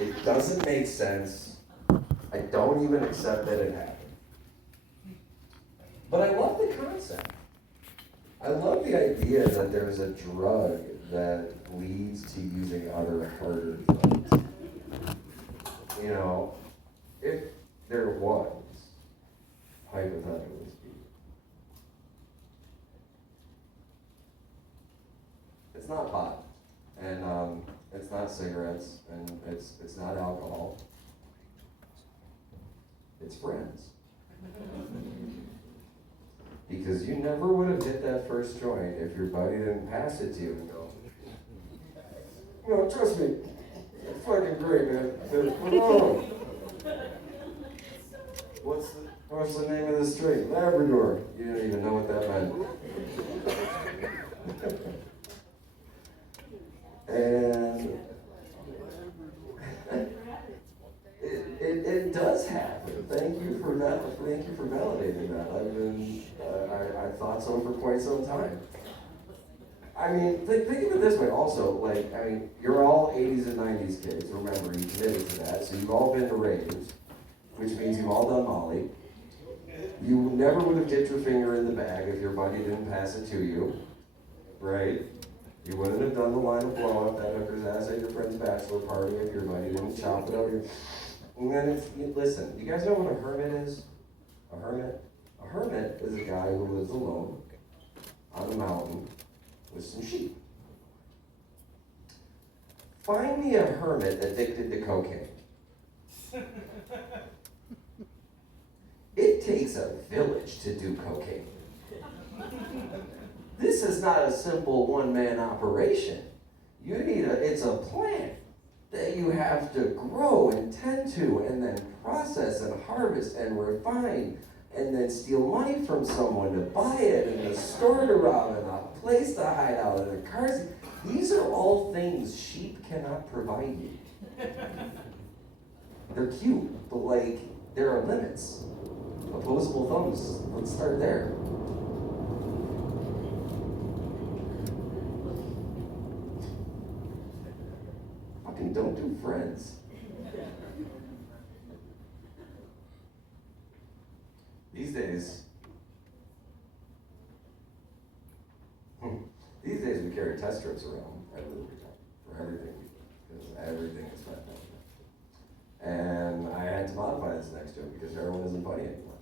It doesn't make sense. I don't even accept that it happened. But I love the concept. I love the idea that there's a drug that leads to using other harder drugs. You know, if there was, hypothetically speaking, it's not pot, and it's not cigarettes, and it's not alcohol. It's friends. Because you never would have hit that first joint if your buddy didn't pass it to you and go, no, trust me, it's fucking great, man. Oh. What's the name of this drink? Labrador. You didn't even know what that meant. And it does happen. Thank you for validating that. I've thought so for quite some time. I mean, think of it this way also, you're all 80s and 90s kids, remember, you committed to that, so you've all been to raves, which means you've all done Molly. You never would have dipped your finger in the bag if your buddy didn't pass it to you, right? You wouldn't have done the line of blow up that hooker's ass at your friend's bachelor party if your buddy didn't chop it out your... And then listen, you guys know what a hermit is? A hermit? A hermit is a guy who lives alone on a mountain with some sheep. Find me a hermit addicted to cocaine. It takes a village to do cocaine. This is not a simple one-man operation. It's a plant that you have to grow and tend to and then process and harvest and refine and then steal money from someone to buy it and to store it around and a place to hide out and a car seat. These are all things sheep cannot provide you. They're cute, but there are limits. Opposable thumbs, let's start there. Fucking don't do friends. These days we carry test strips around for everything, because everything is fentanyl. And I had to modify this next joke because heroin isn't funny anymore.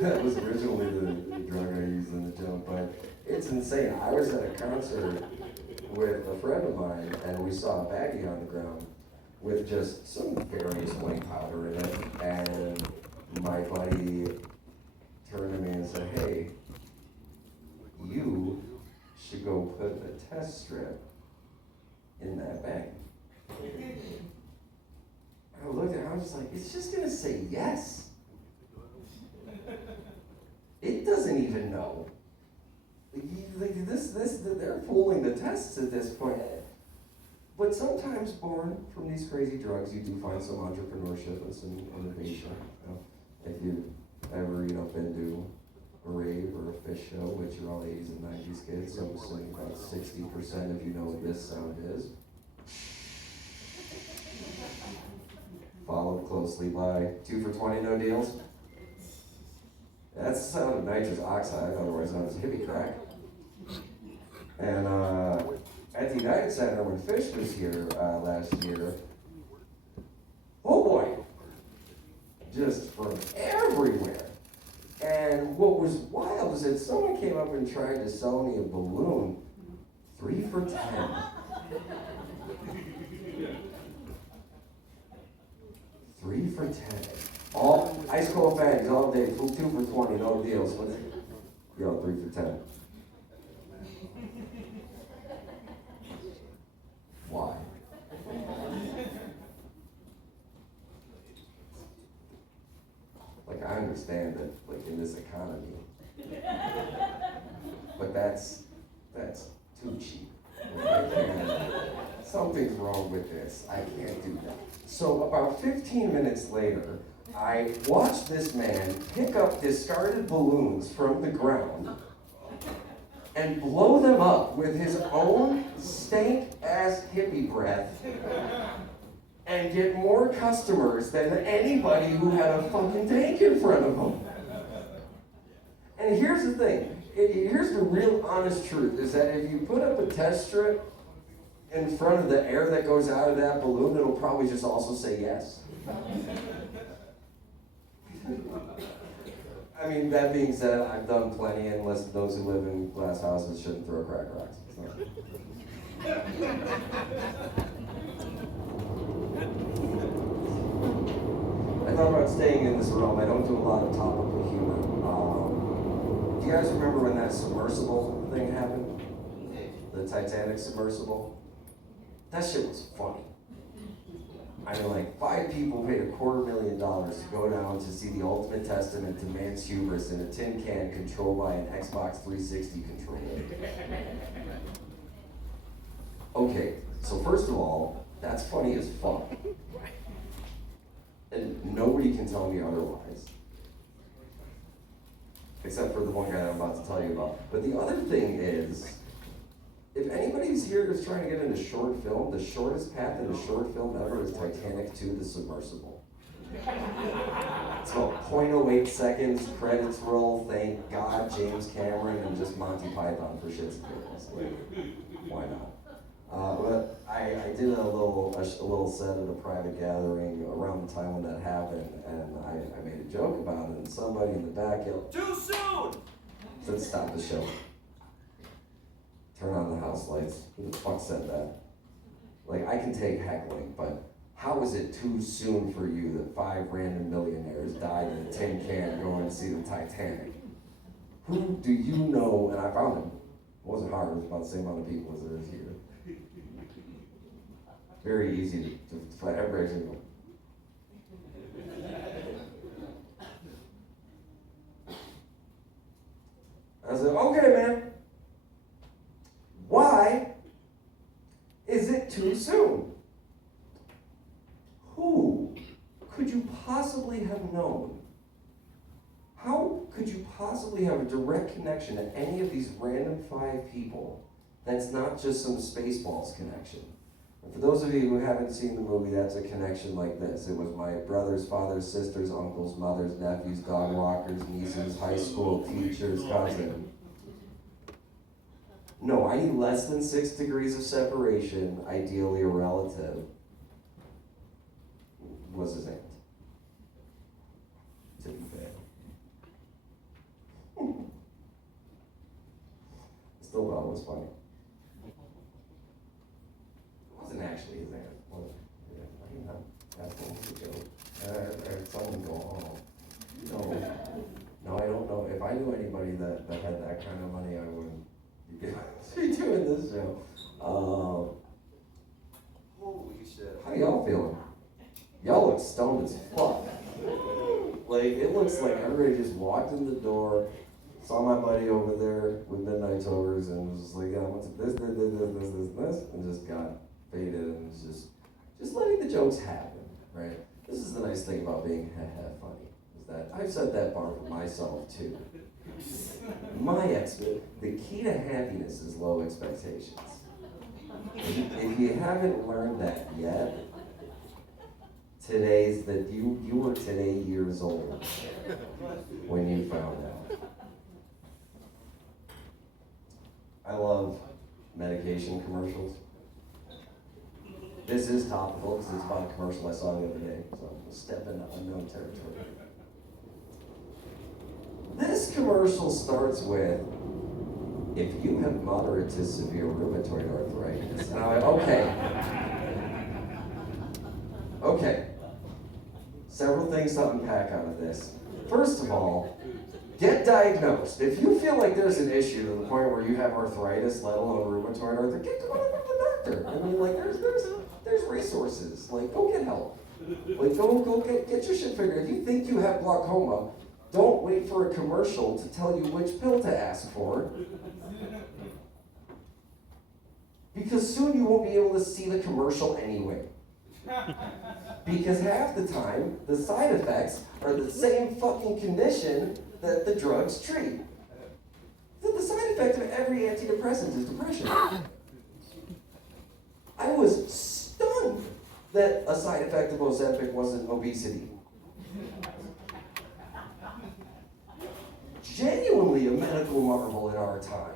That was originally the drug I used in the joke, but it's insane. I was at a concert with a friend of mine, and we saw a baggie on the ground with just some various white powder in it, and my buddy turned to me and said, "Hey, you should go put a test strip in that bag." I looked at it, I was just like, it's just gonna say yes. It doesn't even know. They're fooling the tests at this point. But sometimes born from these crazy drugs, you do find some entrepreneurship and some innovation. If you've ever, been to a rave or a fish show, which you're all 80s and 90s kids, so I'm assuming about 60% of you know what this sound is. Followed closely by 2 for $20 no deals. That's the sound of nitrous oxide, otherwise known as hippie crack. And at the United Center, when Fish was here last year, oh boy, just from everywhere. And what was wild was that someone came up and tried to sell me a balloon, 3 for $10. 3 for $10. All ice cold fangs all day, 2 for $20, no deals. Yo, 3 for $10. Why? I understand that, in this economy, but that's too cheap. Something's wrong with this. I can't do that. So about 15 minutes later, I watched this man pick up discarded balloons from the ground and blow them up with his own stank-ass hippie breath and get more customers than anybody who had a fucking tank in front of him. And here's the thing. Here's the real honest truth, is that if you put up a test strip in front of the air that goes out of that balloon, it'll probably just also say yes. I mean, that being said, I've done plenty, and listen, those who live in glass houses shouldn't throw crack rocks. I thought about staying in this realm. I don't do a lot of topical humor. Do you guys remember when that submersible thing happened? The Titanic submersible? That shit was funny. I mean, like, 5 people paid $250,000 to go down to see the ultimate testament to man's hubris in a tin can controlled by an Xbox 360 controller. Okay, so first of all, that's funny as fuck. And nobody can tell me otherwise. Except for the one guy that I'm about to tell you about. But the other thing is, if anybody's here who's trying to get into short film, the shortest path into short film ever is Titanic 2, The Submersible. It's about 0.08 seconds, credits roll, thank God, James Cameron, and just Monty Python for shits and giggles. Why not? But I did a little set at a private gathering around the time when that happened, and I made a joke about it, and somebody in the back yelled, "Too soon!" Said, "Stop the show. Turn on the house lights." Who the fuck said that? Like, I can take heckling, but how is it too soon for you that 5 random millionaires died in a tin can going to see the Titanic? Who do you know? And I found them. It wasn't hard. It was about the same amount of people as there is here. Very easy to find every single. I said, "Okay, man. Why is it too soon? Who could you possibly have known? How could you possibly have a direct connection to any of these random 5 people that's not just some Spaceballs connection?" And for those of you who haven't seen the movie, that's a connection like this. It was my brothers, fathers, sisters, uncles, mothers, nephews, dog walkers, nieces, high school teachers, cousin. No, I need less than 6 degrees of separation, ideally a relative, was his aunt. To be fair. Still thought it was funny. It wasn't actually his aunt, was it? Yeah, I mean, that's one was a joke. I heard someone go, "Oh, no, I don't know. If I knew anybody that had that kind of money, I wouldn't be doing this show." Holy shit. How y'all feeling? Y'all look stoned as fuck. Like, it looks like everybody just walked in the door, saw my buddy over there with Midnight Togers, and was just like, "Yeah, what's this, and just got faded, and was just letting the jokes happen, right? This is the nice thing about being funny, is that I've set that bar for myself too. The key to happiness is low expectations. If you haven't learned that yet, you were today years old when you found out. I love medication commercials. This is topical because it's about a commercial I saw the other day, so I'm going to step into unknown territory. This commercial starts with, "If you have moderate to severe rheumatoid arthritis." And I'm like, okay. Several things to unpack out of this. First of all, get diagnosed. If you feel like there's an issue to the point where you have arthritis, let alone rheumatoid arthritis, get to the doctor. I mean, like, there's resources. Like, go get help. Like, go get your shit figured. If you think you have glaucoma, don't wait for a commercial to tell you which pill to ask for. Because soon you won't be able to see the commercial anyway. Because half the time, the side effects are the same fucking condition that the drugs treat. that the side effect of every antidepressant is depression. I was stunned that a side effect of Ozempic wasn't obesity. Genuinely a medical marvel in our time.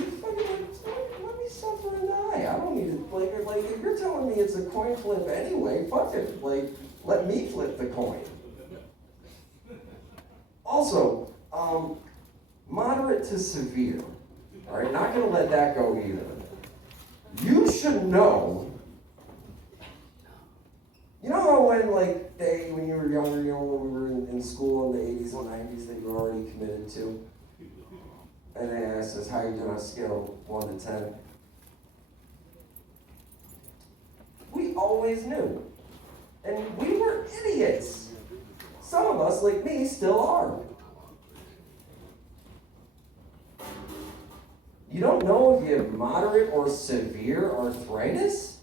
Let me suffer and die. I don't need to, like, if you're telling me it's a coin flip anyway, fuck it. Like, let me flip the coin. Also, moderate to severe. All right, not gonna let that go either. You should know. You know how when, like, when you were younger, you know, when we were in school in the 80s and 90s that you were already committed to? And they asked us, how you doing on a scale of 1 to 10? We always knew. And we were idiots. Some of us, like me, still are. You don't know if you have moderate or severe arthritis?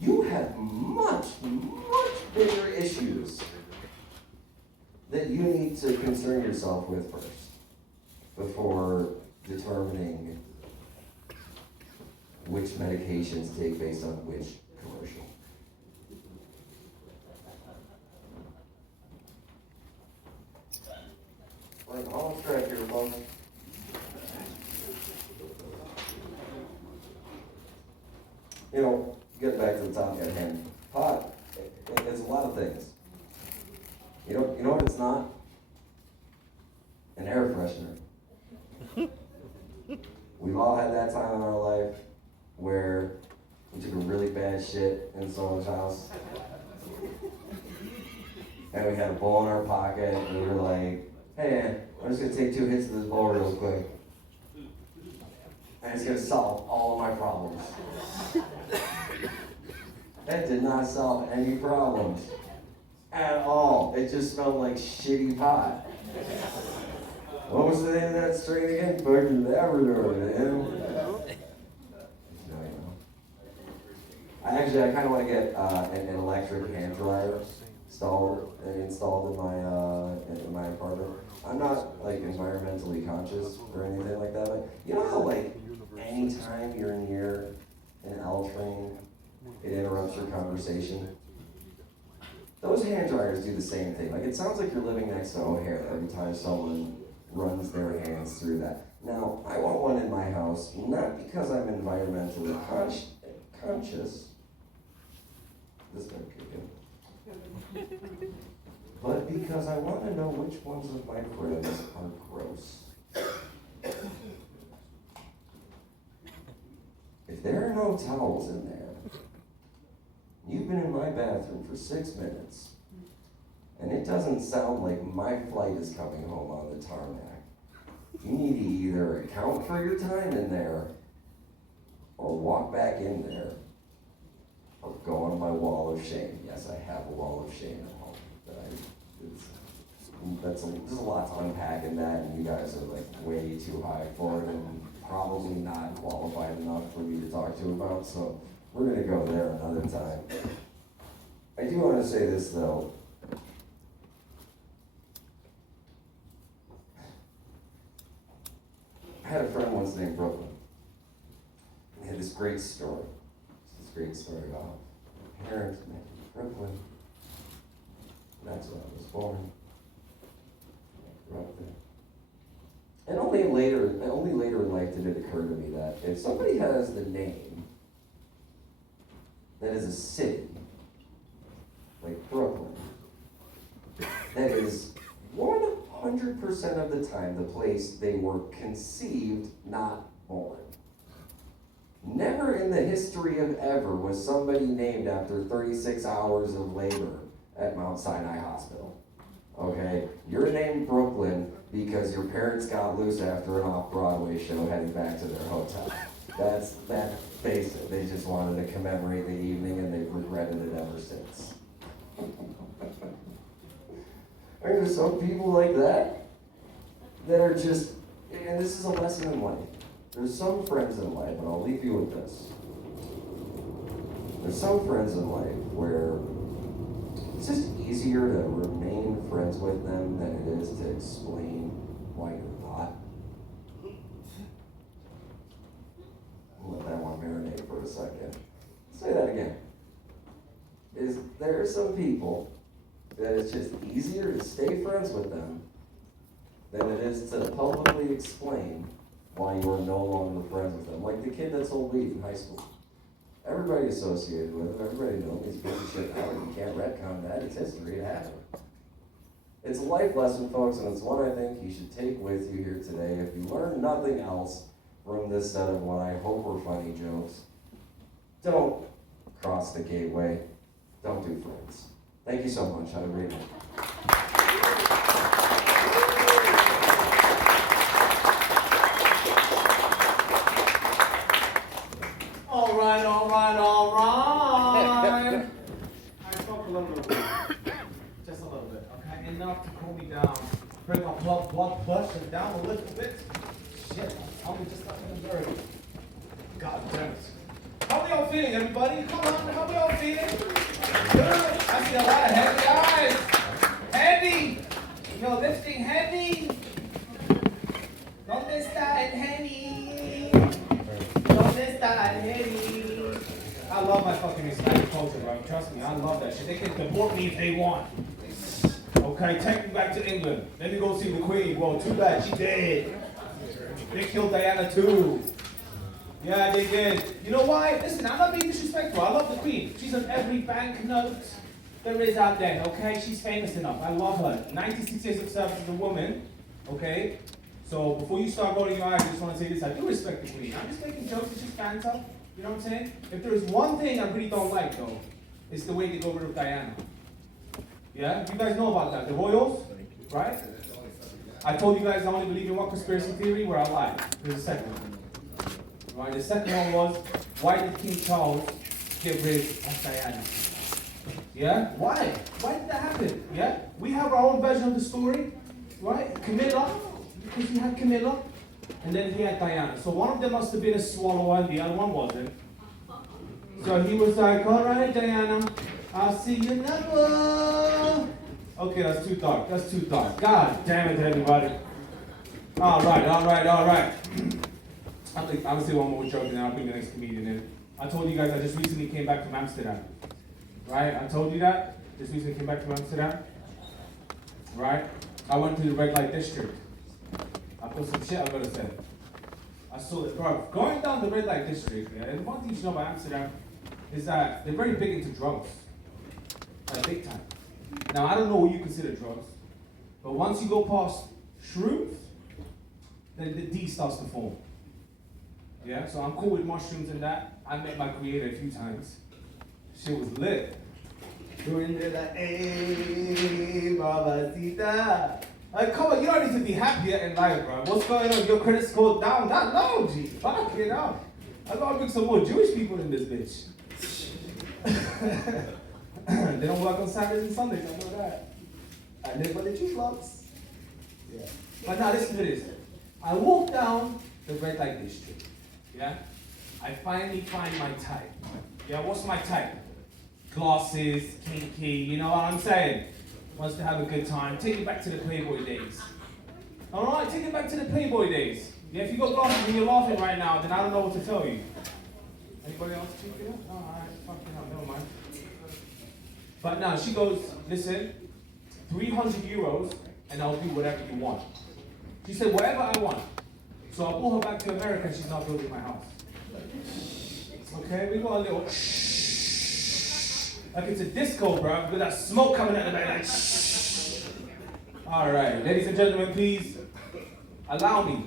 You have much, much bigger issues that you need to concern yourself with first before determining which medications take based on which commercial. Like, home stretch here, folks. You know, get back to the topic at hand. Pot, it's a lot of things. You know what it's not? An air freshener. We've all had that time in our life where we took a really bad shit in someone's house. And we had a bowl in our pocket and we were like, hey, I'm just gonna take 2 hits of this bowl real quick. And it's gonna solve all of my problems. That did not solve any problems at all. It just smelled like shitty pot. What was the name of that strain again? Fucking Labrador, man. I kind of want to get an electric hand dryer installed in my apartment. I'm not like environmentally conscious or anything like that, but you know how like anytime you're near an L train, it interrupts your conversation. Those hand dryers do the same thing. Like, it sounds like you're living next to O'Hare every time someone runs their hands through that. Now, I want one in my house, not because I'm environmentally conscious. This might kick in. But because I want to know which ones of my friends are gross. If there are no towels in there, you've been in my bathroom for 6 minutes, and it doesn't sound like my flight is coming home on the tarmac. You need to either account for your time in there, or walk back in there, or go on my wall of shame. Yes, I have a wall of shame at home. There's a lot to unpack in that, and you guys are like way too high for it, and probably not qualified enough for me to talk to about, so we're gonna go there another time. I do want to say this though. I had a friend once named Brooklyn. He had this great story. About my parents met in Brooklyn. That's where I was born. I grew up there. And only later in life did it occur to me that if somebody has the name that is a city, like Brooklyn, that is 100% of the time the place they were conceived, not born. Never in the history of ever was somebody named after 36 hours of labor at Mount Sinai Hospital. Okay? You're named Brooklyn because your parents got loose after an off-Broadway show heading back to their hotel. That's basic. They just wanted to commemorate the evening and they've regretted it ever since. I mean, there's some people like that are just, and this is a lesson in life. There's some friends in life, and I'll leave you with this. There's some friends in life where it's just easier to remain friends with them than it is to explain why you're not. Let that one marinate for a second. Say that again. There are some people that it's just easier to stay friends with them than it is to publicly explain why you are no longer friends with them. Like the kid that sold weed in high school. Everybody associated with him, everybody knew him, he's getting shit out, you can't retcon that, it's history, it happened. It's a life lesson, folks, and it's one I think you should take with you here today. If you learn nothing else from this set of what I hope are funny jokes, don't cross the gateway, don't do friends. Thank you so much, have a great night. All right. I spoke a little bit. Just a little bit, okay? Enough to cool me down. Bring my blood pressure down a little bit. Shit, I'm just like in the dirty. God damn it. How are y'all feeling, everybody? Come on, how are y'all feeling? Good. I see a lot of heavy eyes. Heavy. Yo, lifting heavy. ¿Dónde está el heavy? ¿Dónde está el heavy? I love my fucking Hispanic culture, bro. Trust me, I love that shit. They can deport me if they want. Okay, take me back to England. Let me go see the Queen. Well, too bad, she dead. They killed Diana too. Yeah, they did. You know why? Listen, I'm not being disrespectful. I love the Queen. She's on every banknote there is out there, okay? She's famous enough. I love her. 96 years of service as a woman, okay? So before you start rolling your eyes, I just want to say this. I do respect the Queen. I'm just making jokes that she's fans of. You know what I'm saying? If there is one thing I really don't like, though, it's the way they go rid of Diana. Yeah? You guys know about that. The royals, right? I told you guys I only believe in one conspiracy theory where I lied. Here's the second one. Right? The second one was, why did King Charles get rid of Diana? Yeah? Why? Why did that happen? Yeah? We have our own version of the story, right? Camilla, because he had Camilla, and then he had Diana. So one of them must have been a swallower and the other one wasn't. So he was like, all right, Diana, I'll see you never. Okay, that's too dark. That's too dark. God damn it, everybody. All right. I'm gonna say one more joke and then I'll bring the next comedian in. I told you guys I just recently came back from Amsterdam. Right? I told you that. Just recently came back from Amsterdam. Right? I went to the red light district. I put some shit I'm gonna say. I saw it, bro. Going down the red light district, yeah, and one thing you should know about Amsterdam is that they're very big into drugs. Like big time. Now I don't know what you consider drugs, but once you go past shrooms, then the D starts to form. Yeah, so I'm cool with mushrooms and that. I met my creator a few times. Shit was lit. You're in there like, hey, babacita. Like, come on, you don't need to be happier in life, bro. What's going on? Your credit score down? Not low, G. Fuck it up. I gotta bring some more Jewish people in this bitch. They don't work on Saturdays and Sundays, I know that. I live by the Jew clubs. Yeah. But now listen to this. I walk down the red light district. Yeah? I finally find my type. Yeah, what's my type? Glasses, kinky, you know what I'm saying? Wants to have a good time. Take it back to the Playboy days. Alright, take it back to the Playboy days. Yeah, if you got glasses and you're laughing right now, then I don't know what to tell you. Anybody else check it out? Alright, fucking hell, never mind. But now she goes, listen, 300 euros and I'll do whatever you want. She said, whatever I want. So I brought her back to America and she's now building my house. Okay, we got a little like it's a disco, bro, with that smoke coming out of the back, like Alright, ladies and gentlemen, please allow me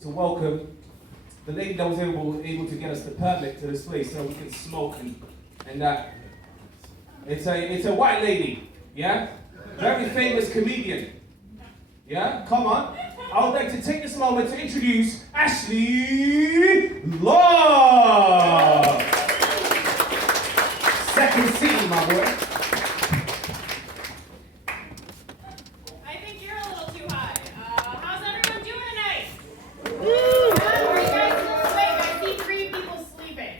to welcome the lady that was able to get us the permit to this place so we can smoke and that. It's a white lady, yeah? Very famous comedian. Yeah? Come on. I would like to take this moment to introduce Ashley Love. Second scene, my boy. I think you're a little too high. How's everyone doing tonight? Are you guys awake? I see 3 people sleeping.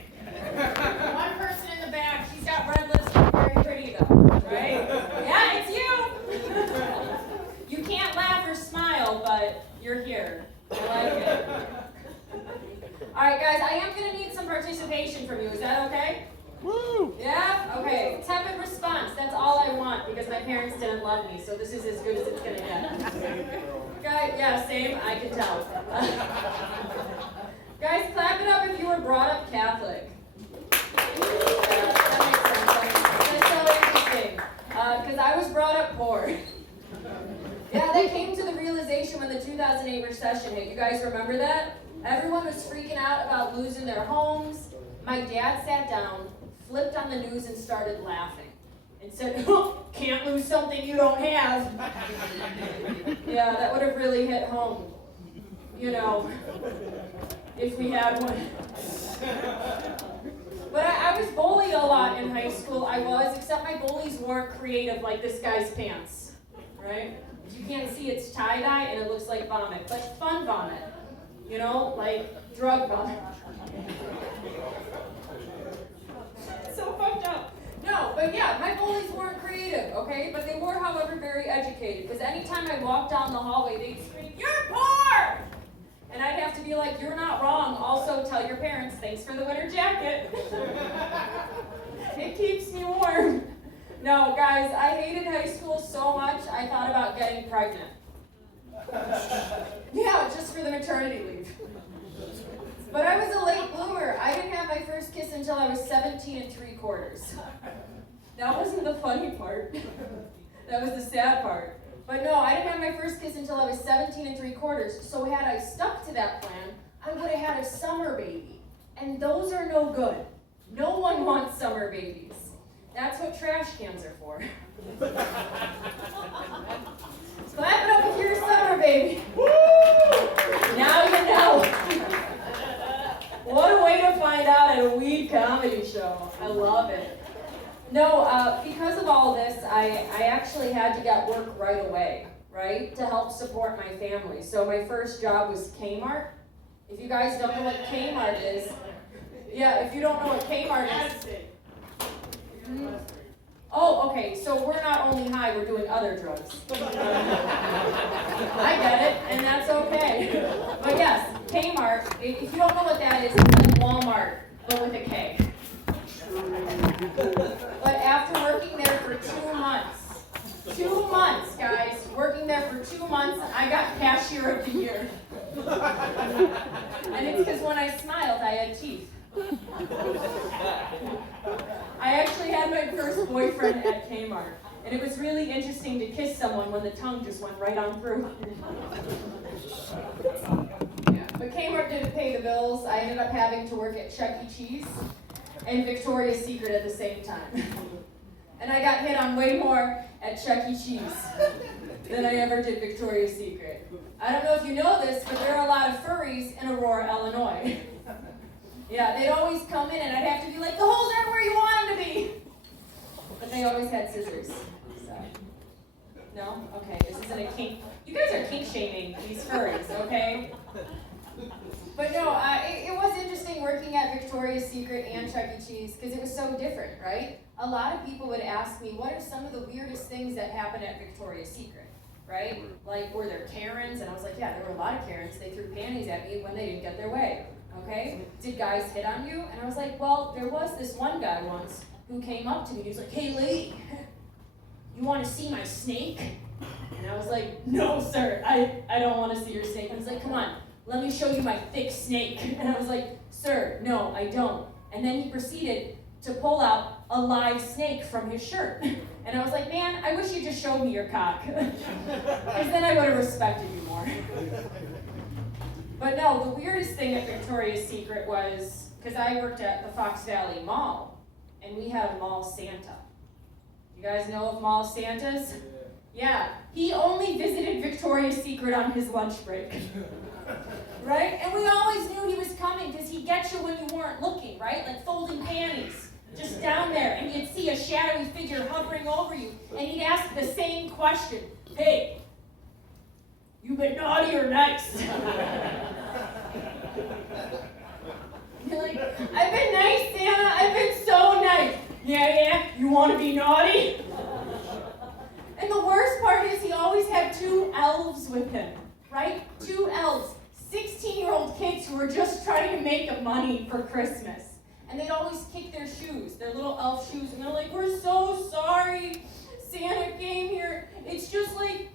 One person in the back, she's got red lipstick, very pretty though, right? Yeah, it's you. You can't laugh or smile, but you're validation from you. Is that okay? Woo! Yeah? Okay. Tepid response. That's all I want because my parents didn't love me, so this is as good as it's gonna get. Okay, yeah, same, I can tell. Guys, clap it up if you were brought up Catholic. Yeah, that makes sense. That's so interesting. Because I was brought up poor. Yeah, they came to the realization when the 2008 recession hit. You guys remember that? Everyone was freaking out about losing their homes. My dad sat down, flipped on the news, and started laughing. And said, oh, can't lose something you don't have. Yeah, that would have really hit home. You know, if we had one. But I was bullied a lot in high school. I was, except my bullies weren't creative like this guy's pants, right? You can't see it's tie-dye and it looks like vomit, but fun vomit. You know, like drug vomit. So fucked up. No, but yeah, my bullies weren't creative, okay? But they were, however, very educated. Because anytime I walked down the hallway, they'd scream, "You're poor!" And I'd have to be like, "You're not wrong. Also, tell your parents, thanks for the winter jacket." It keeps me warm. No, guys, I hated high school so much, I thought about getting pregnant. Yeah, just for the maternity leave. But I was a late bloomer. I didn't have my first kiss until I was 17 3/4. That wasn't the funny part. That was the sad part. But no, I didn't have my first kiss until I was 17 3/4. So had I stuck to that plan, I would have had a summer baby. And those are no good. No one wants summer babies. That's what trash cans are for. Clap it up if you're a summer baby. Woo! Now you know. What a way to find out at a weed comedy show. I love it. No, because of all this, I actually had to get work right away, right? To help support my family. So my first job was Kmart. If you guys don't know what Kmart is, yeah, if you don't know what Kmart is. Oh, okay, so we're not only high, we're doing other drugs. I get it, and that's okay. But yes, Kmart, if you don't know what that is, it's like Walmart, but with a K. But after working there for 2 months, guys, working there for 2 months, I got cashier of the year. And it's because when I smiled, I had teeth. I actually had my first boyfriend at Kmart, and it was really interesting to kiss someone when the tongue just went right on through. But Kmart didn't pay the bills. I ended up having to work at Chuck E. Cheese and Victoria's Secret at the same time. And I got hit on way more at Chuck E. Cheese than I ever did Victoria's Secret. I don't know if you know this, but there are a lot of furries in Aurora, Illinois. Yeah, they'd always come in and I'd have to be like, the holes aren't where you want them to be. But they always had scissors. So. No? Okay, this isn't a kink. You guys are kink shaming these furries, okay? But no, it was interesting working at Victoria's Secret and Chuck E. Cheese because it was so different, right? A lot of people would ask me, what are some of the weirdest things that happened at Victoria's Secret, right? Like, were there Karens? And I was like, yeah, there were a lot of Karens. They threw panties at me when they didn't get their way. Okay? Did guys hit on you? And I was like, well, there was this one guy once who came up to me. He was like, hey, lady, you want to see my snake? And I was like, no, sir, I don't want to see your snake. And he was like, come on, let me show you my thick snake. And I was like, sir, no, I don't. And then he proceeded to pull out a live snake from his shirt. And I was like, man, I wish you just showed me your cock. Because then I would have respected you more. But no, the weirdest thing at Victoria's Secret was, because I worked at the Fox Valley Mall, and we had a mall Santa. You guys know of mall Santas? Yeah, he only visited Victoria's Secret on his lunch break. Right? And we always knew he was coming, because he'd get you when you weren't looking, right? Like folding panties, just down there, and you'd see a shadowy figure hovering over you, and he'd ask the same question, hey, you been naughty or nice? You're like, I've been nice, Santa. I've been so nice. Yeah, you want to be naughty? And the worst part is he always had 2 elves with him, right? 2 elves, 16-year-old kids who were just trying to make money for Christmas. And they'd always kick their shoes, their little elf shoes, and they're like, we're so sorry, Santa came here. It's just like,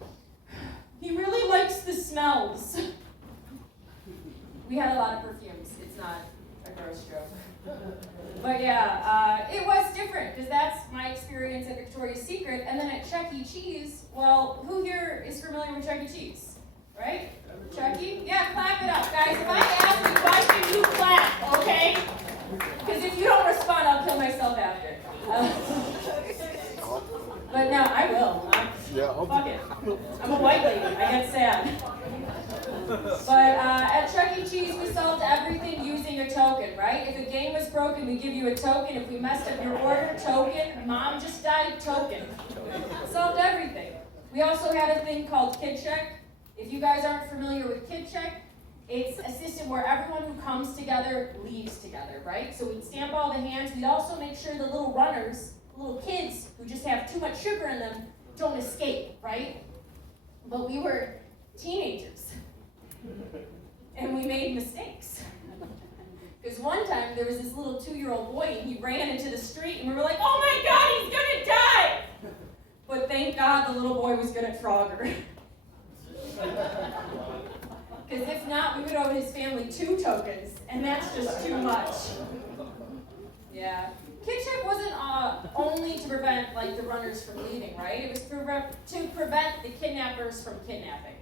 he really likes the smells. We had a lot of perfumes. It's not a gross joke. But yeah, it was different, because that's my experience at Victoria's Secret. And then at Chuck E. Cheese, well, who here is familiar with Chuck E. Cheese? Right? Chucky? Yeah, clap it up. Guys, if I ask a question, you clap, okay? Because if you don't respond, I'll kill myself after. But no, I will. Fuck it. I'm a white lady. I get sad. But at Chuck E. Cheese, we solved everything using a token, right? If a game was broken, we give you a token. If we messed up your order, token. Mom just died, token. Solved everything. We also had a thing called Kid Check. If you guys aren't familiar with Kid Check, it's a system where everyone who comes together leaves together, right? So we'd stamp all the hands. We'd also make sure the little runners, little kids who just have too much sugar in them, don't escape, right? But we were teenagers, and we made mistakes. Because one time there was this little 2-year-old boy, and he ran into the street, and we were like, oh my God, he's gonna die! But thank God the little boy was good at Frogger. Because if not, we would owe his family 2 tokens, and that's just too much. Yeah. Kid Check wasn't only to prevent like the runners from leaving, right? It was to prevent the kidnappers from kidnapping.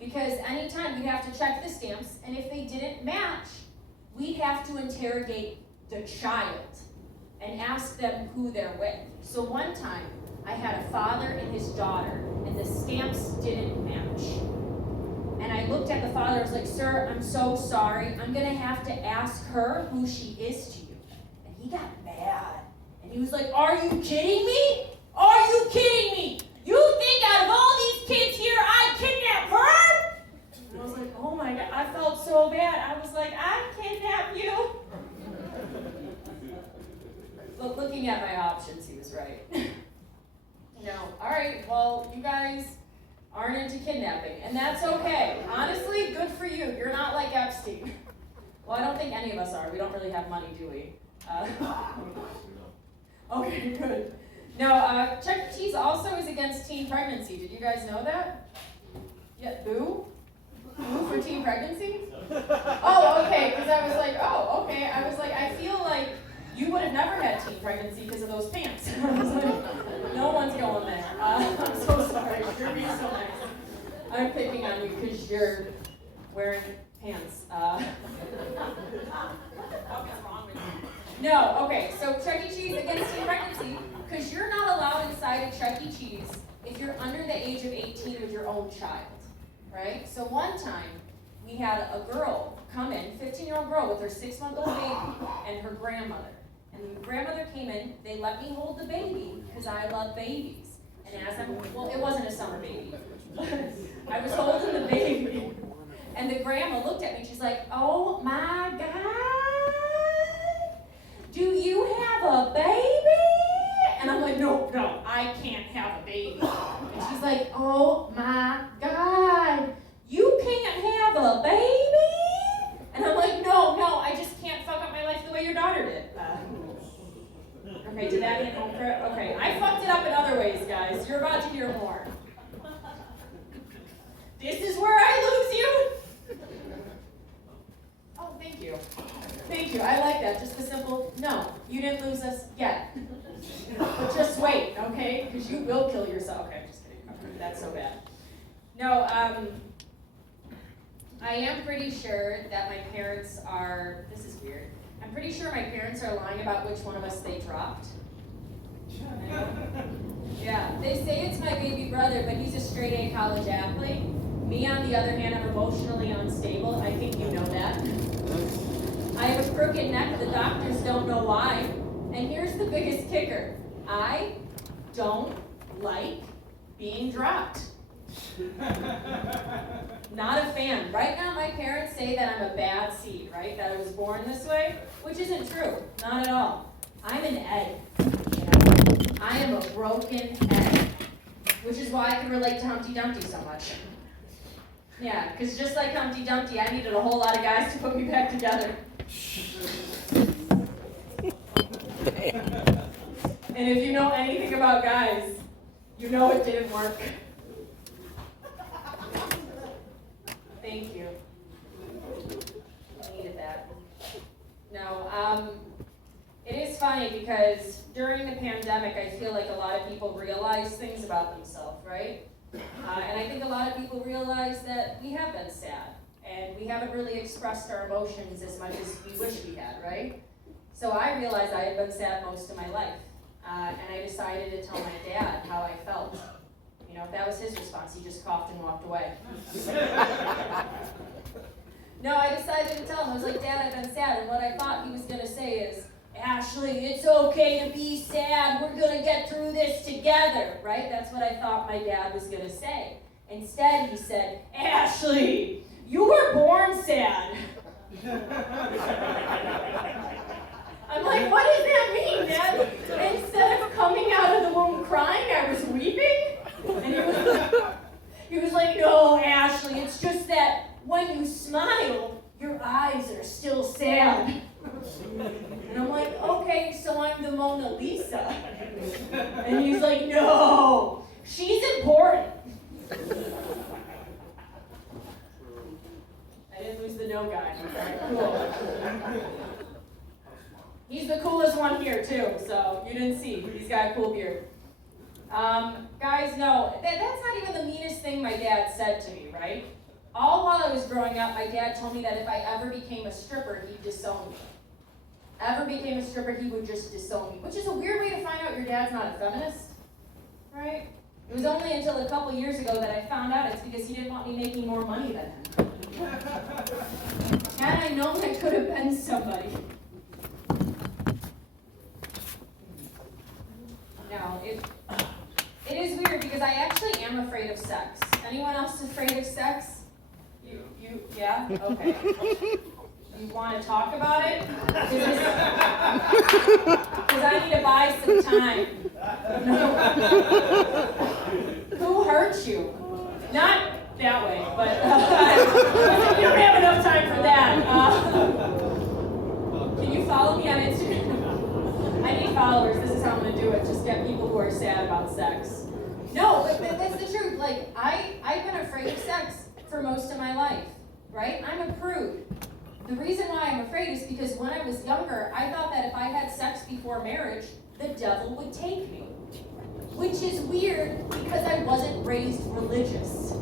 Because anytime we'd have to check the stamps, and if they didn't match, we'd have to interrogate the child and ask them who they're with. So one time, I had a father and his daughter, and the stamps didn't match. And I looked at the father, I was like, sir, I'm so sorry. I'm gonna have to ask her who she is to you. And he got mad. And he was like, are you kidding me? Are you kidding me? You think out of all these kids here, I'd kidnap her? And I was like, oh my God, I felt so bad. I was like, I'd kidnap you. But looking at my options, he was right. No, all right, well, you guys aren't into kidnapping, and that's okay. Honestly, good for you. You're not like Epstein. Well, I don't think any of us are. We don't really have money, do we? Okay, good. No, Chuck E. Cheese also is against teen pregnancy. Did you guys know that? Yeah, boo? Boo for teen pregnancy? Oh, okay, because I was like, oh, okay. I was like, I feel like you would have never had teen pregnancy because of those pants. I was like, no one's going there. I'm so sorry. You're being so nice. I'm picking on you because you're wearing pants. What's wrong with you? No, okay, so Chuck E. Cheese against teen pregnancy, because you're not allowed inside of Chuck E. Cheese if you're under the age of 18 with your own child, right? So one time, we had a girl come in, 15-year-old girl with her 6-month-old baby and her grandmother. And the grandmother came in, they let me hold the baby, because I love babies. And as well, it wasn't a summer baby. I was holding the baby. And the grandma looked at me, she's like, oh my God, do you have a baby? And I'm like, no, I can't have a baby. And she's like, oh my God, you can't have a baby? And I'm like, no, I just can't fuck up my life the way your daughter did. Okay, did that hit home for it? Okay, I fucked it up in other ways, guys. You're about to hear more. This is where I lose you? Oh, thank you. Thank you, I like that. Just a simple, no, you didn't lose us yet. But just wait, okay? Because you will kill yourself. Okay, I'm just kidding. Okay, that's so bad. No, I am pretty sure that my parents are, this is weird, I'm pretty sure my parents are lying about which one of us they dropped. Yeah, they say it's my baby brother, but he's a straight A college athlete. Me, on the other hand, I'm emotionally unstable. I think you know that. I have a crooked neck, the doctors don't know why. And here's the biggest kicker. I don't like being dropped. Not a fan. Right now, my parents say that I'm a bad seed, right? That I was born this way, which isn't true. Not at all. I'm an egg. I am a broken egg, which is why I can relate to Humpty Dumpty so much. Yeah, because just like Humpty Dumpty, I needed a whole lot of guys to put me back together. And if you know anything about guys, you know it didn't work. Thank you. I needed that. No, it is funny because during the pandemic, I feel like a lot of people realize things about themselves, right? And I think a lot of people realize that we have been sad, and we haven't really expressed our emotions as much as we wish we had, right? So I realized I had been sad most of my life, and I decided to tell my dad how I felt. You know, that was his response. He just coughed and walked away. No, I decided to tell him. I was like, Dad, I've been sad, and what I thought he was going to say is, Ashley, it's okay to be sad. We're going to get through this together, right? That's what I thought my dad was going to say. Instead, he said, Ashley, you were born sad. I'm like, what does that mean, Dad? Instead of coming out of the womb crying, I was weeping? And he was like, no, Ashley, it's just that when you smile, your eyes are still sad. And I'm like, okay, so I'm the Mona Lisa. And he's like, no, she's important. I didn't lose the no guy. Okay, cool. He's the coolest one here, too, so you didn't see. He's got a cool beard. Guys, no, that's not even the meanest thing my dad said to me, right? All while I was growing up, my dad told me that if I ever became a stripper, he'd disown me. Ever became a stripper, he would just disown me, which is a weird way to find out your dad's not a feminist, right? It was only until a couple years ago that I found out it's because he didn't want me making more money than him. Had I known, I could have been somebody. No, it is weird because I actually am afraid of sex. Anyone else afraid of sex? Yeah? Okay. You want to talk about it? Because I need to buy some time. No. Who hurt you? Not that way, but you don't have enough time for that. Can you follow me on Instagram? I need followers. This is how I'm going to do it. Just get people who are sad about sex. No, but that's the truth. Like, I've been afraid of sex for most of my life, right? I'm a prude. The reason why I'm afraid is because when I was younger, I thought that if I had sex before marriage, the devil would take me. Which is weird because I wasn't raised religious.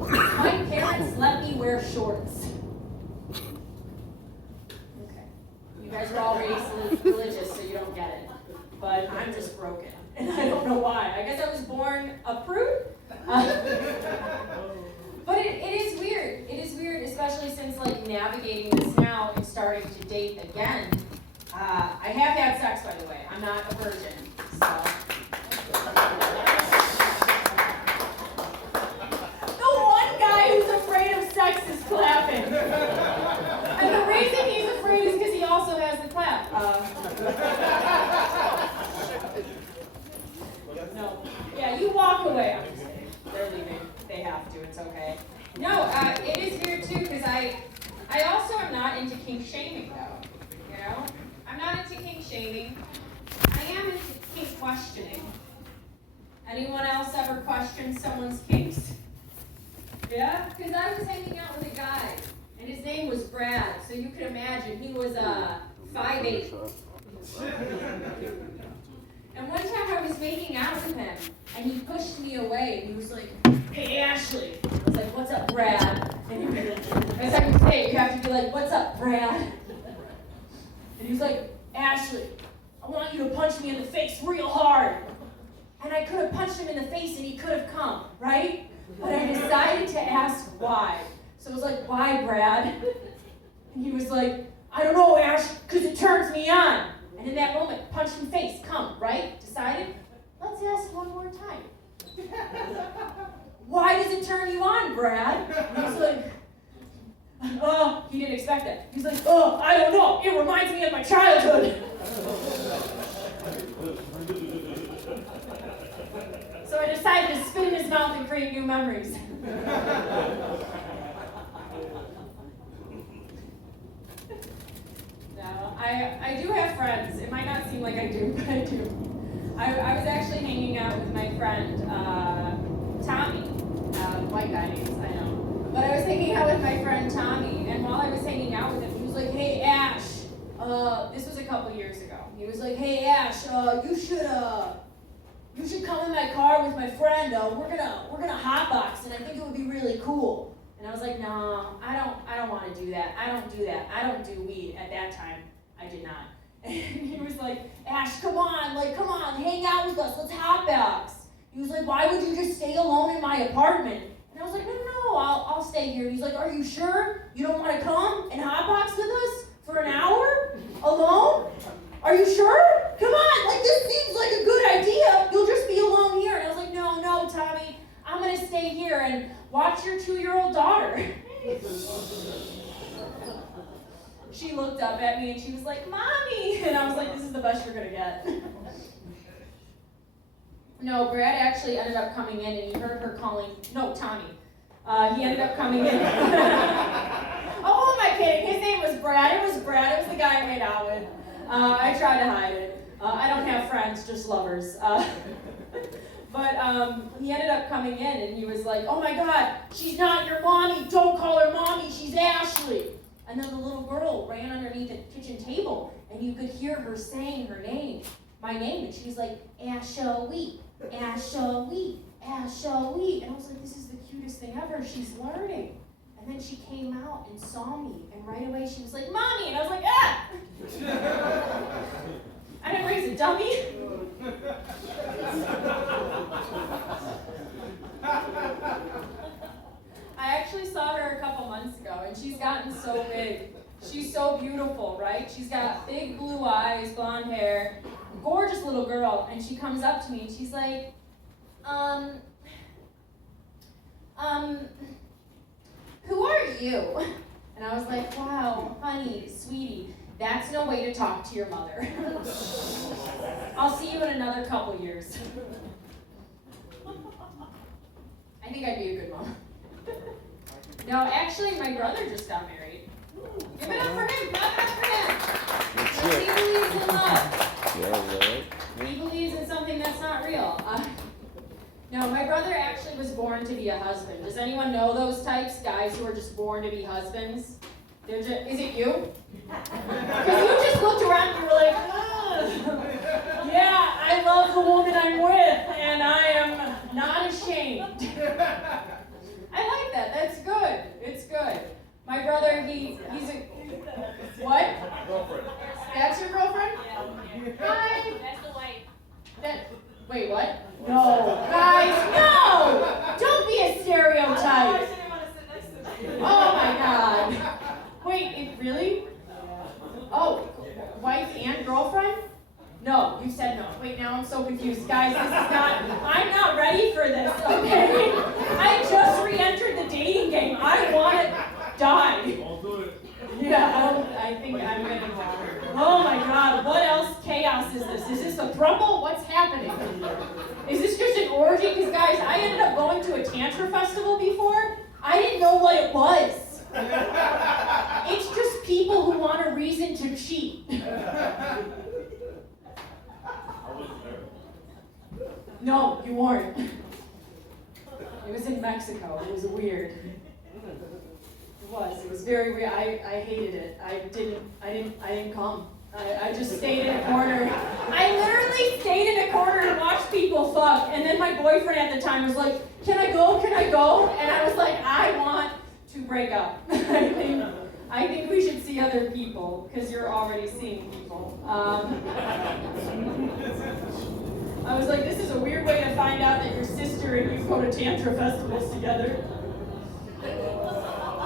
My parents let me wear shorts. Okay. You guys are all raised religious, so you don't get it. But I'm just broken. And I don't know why. I guess I was born a prude. But it is weird. It is weird, especially since like navigating this now and starting to date again. I have had sex, by the way. I'm not a virgin, so. The one guy who's afraid of sex is clapping. And the reason he's afraid is because he also has the clap. No. Yeah, you walk away. I'm just kidding. They're leaving. They have to. It's okay. No, it is weird too because I also am not into kink shaming though. You know, I'm not into kink shaming. I am into kink questioning. Anyone else ever questioned someone's kinks? Yeah, because I was hanging out with a guy and his name was Brad. So you can imagine he was 5'8". And one time I was making out with him, and he pushed me away, and he was like, hey, Ashley. I was like, what's up, Brad? And every time you say it, you have to be like, what's up, Brad? And he was like, Ashley, I want you to punch me in the face real hard. And I could have punched him in the face, and he could have come, right? But I decided to ask why. So I was like, why, Brad? And he was like, I don't know, Ash, because it turns me on. And in that moment, punch in the face, come, right? Decided, let's ask one more time. Why does it turn you on, Brad? And he was like, oh, he didn't expect that. He's like, oh, I don't know. It reminds me of my childhood. So I decided to spit in his mouth and create new memories. No, I do have friends. It might not seem like I do, but I do. I was actually hanging out with my friend, Tommy. White guy names, I know. But I was hanging out with my friend Tommy, and while I was hanging out with him, he was like, "Hey, Ash." This was a couple years ago. He was like, "Hey, Ash, you should come in my car with my friend. We're gonna hotbox, and I think it would be really cool." And I was like, "No, I don't want to do that. I don't do that. I don't do weed." At that time, I did not. And he was like, "Ash, come on, hang out with us. Let's hotbox." He was like, "Why would you just stay alone in my apartment?" And I was like, "No, I'll stay here." He's like, "Are you sure you don't want to come and hotbox with us for an hour alone? Are you sure? Come on, like this seems like a good idea. You'll just be alone here." And I was like, No, Tommy, I'm gonna stay here and watch your 2-year-old daughter." She looked up at me and she was like, "Mommy," and I was like, "This is the best you're gonna get." No, Brad actually ended up coming in, and he heard her calling. No, Tommy. He ended up coming in. Oh, who am I kidding? His name was Brad. It was Brad. It was the guy I made out with. I tried to hide it. I don't have friends, just lovers. But he ended up coming in, and he was like, "Oh my God, she's not your mommy. Don't call her mommy. She's Ashley." And then the little girl ran underneath the kitchen table, and you could hear her saying her name, my name, and she was like, "Ashley, Ashley, Ashley." And I was like, this is the cutest thing ever. She's learning. And then she came out and saw me, and right away she was like, "Mommy," and I was like, "Ah!" I didn't raise a dummy. I actually saw her a couple months ago, and she's gotten so big. She's so beautiful, right? She's got big blue eyes, blonde hair, gorgeous little girl, and she comes up to me and she's like, "Who are you?" And I was like, "Wow, honey, sweetie, that's no way to talk to your mother. I'll see you in another couple years." I think I'd be a good mom. No, actually, my brother just got married. Give it up for him. Clap it up for him. He believes in love. Yeah, right. He believes in something that's not real. No, my brother actually was born to be a husband. Does anyone know those types? Guys who are just born to be husbands? Is it you? Because you just looked around and you were like, "Ugh. Yeah, I love the woman I'm with, and I am not ashamed." I like that. That's good. It's good. My brother, he's a... What? Girlfriend. That's your girlfriend? Yeah. Hi. That's the wife. Wait, what? No. Guys, no! Don't be a stereotype. Oh my God. Wait, really? Oh, wife and girlfriend? No, you said no. Wait, now I'm so confused. Guys, this is not... I'm not ready for this, okay? I just re-entered the dating game. I want to die. I'll do it. Yeah, I think I'm gonna... Oh my God, what else chaos is this? Is this a throuple? What's happening? Is this just an orgy? Because guys, I ended up going to a tantra festival before. I didn't know what it was. It's just people who want a reason to cheat. No, you weren't. It was in Mexico. It was weird. It was very weird. I hated it. I didn't come. I just stayed in a corner. I literally stayed in a corner and watched people fuck. And then my boyfriend at the time was like, "Can I go? Can I go?" And I was like, "I want to break up. I think we should see other people because you're already seeing people." I was like, this is a weird way to find out that your sister and you go to tantra festivals together.